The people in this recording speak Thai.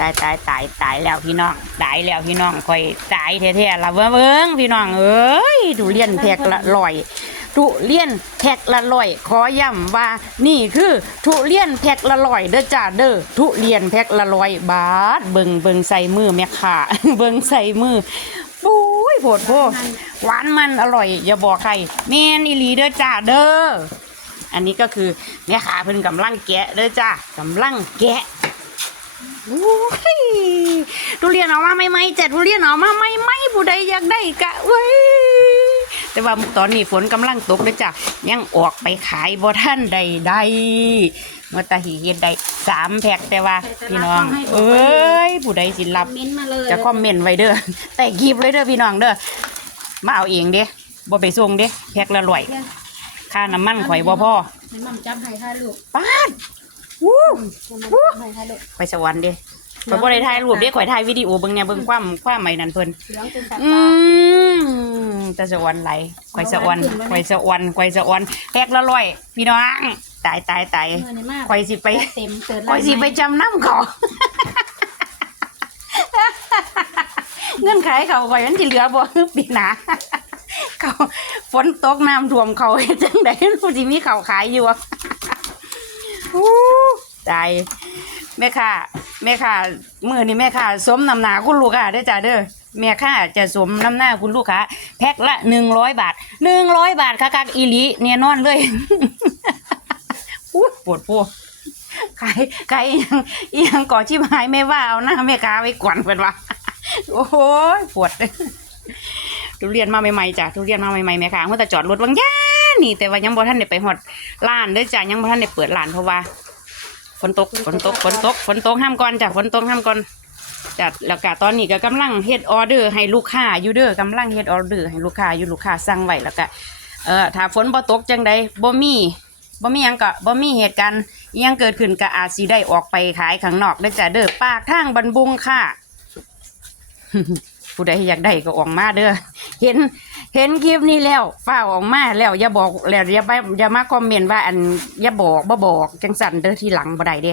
ตายตายตายตายแล้วพี่น้องตายแล้วพี่น้องคอยตายแท้ๆละเบิ้งเบิงพี่น้องเอ้ยทุเรียนแพ็คละร้อยทุเรียนแพ็คละร้อย ขอย้ำว่า นี่คือทุเรียนแพ็คละร้อยเด้อจ้าเด้อทุเรียนแพ็คละร้อยบาทเบิ่งเบิ่งใส่มือแม่ค่ะ เบิ่งใส่มือปุ้ยโผดโพหวานมันอร่อย อย่าบอกใครแม่นอีหลีเด้อจ้าเด้ออันนี้ก็คือแม่ขาเพิ่นกำลังแกะเด้อจ้ากำลังแกะ โอ้ยทุเรียนออกมาไม่ไหมจัดทุเรียนออกมาไม่ไหมผู้ใดอยากได้กะเว้ยแต่ว่าตอนนี้ฝนกำลังตกเลยจ้ะยังออกไปขายบ่ท่านใดได้มาตาหีเฮ็ดได้สามแพ็คแต่ว่าพี่น้อง เอ้ยผู้ใดสิรับเม้นต์มาเลยจะคอมเมนต์ไว้เด้อแต่กีบเลยเด้อพี่น้องเด้อมาเอาเองเด้บ่ไปส่งเด้แพ็คละร้อยค่าน้ำมันข่อยบ่พอให้มัมจับให้ถ่ายรูปป้า ดวู้ให้มัมจับให้ถ่ายรูปไปสวรรค์เด้ข่อยบ่ได้ถ่ายรูปเด้ข่อยถ่ายวิดีโอเบิ่งเนี่ยเบิ่งความความใหม่นั่นเพิ่นเหลืองเป็นตาอืตามแต่สวรรค์ไหลข่อยสวรรค์ข่อยสวรรค์ข่อยสวรรค์แพ็คละร้อยพี่น้องตายตายตายเมื่อนี้มากข่อยสิไปเต็มเติร์ข่อยสิไปจำนำเขาเงินขายเขาข่อยมันสิเหลือบ่ปีหน้าเขาฝนตกน้ำท่วมเขาเฮ็ดจังได๋รู้สิมีเขาขายอยู่อะอู้ ตายแม่ค่ะแม่ค่ะมือนี่แม่ค่ะสมน้ำหนาคุณลูกค้าได้จ้าเด้อแม่ค่ะจะสมน้ำหน้าคุณลูกค้าแพ็คละหนึ่งร้อยบาทหนึ่งร้อยบาทค่ะกักอีลีเนี่ยนอนเลยอู้ปวดปวดขายขายยังยังก่อชิบหายไม่ว่าเอาหน้าแม่ค้าไว้กวนเพิ่นว่าโอ้โหปวดทุเรียนมาใหม่ๆจ้ะทุเรียนมาใหม่ๆแม่ค้าเมื่อแต่จอดรถบางย่า นี่แต่ว่ายังบ่ทันได้ไปฮอดร้านเด้อจ้ะยังบ่ทันได้เปิดร้านเพราะว่าฝนตกฝนตกฝนตกฝนตกห้ามก่อนจ้ะฝนตกห้ามก่อนจ้ะแล้วก็ตอนนี้ก็กำลังเฮ็ดออเดอร์ให้ลูกค้าอยู่เด้อกำลังเฮ็ดออเดอร์ให้ลูกค้าอยู่ลูกค้าสั่งไว้แล้วก็เอ่อถ้าฝนบ่ตกจังใดบ่มีบ่มีหยังก็บ่มีเหตุการณ์อยังเกิดขึ้นก็อาจสิได้ออกไปขายข้างนอกเด้อจ้ะเด้อปากทางบันบุงค่ะผู้ใดอยากได้ก็ออกมาเด้อเห็น เห็นคลิปนี้แล้วฝ้าออกมาแล้วอย่าบอกแล้วอย่าไปอย่ามาคอมเมนต์ว่าอันอย่าบอกบ่บอกจังสันเด้อทีหลังบ่ได้เด้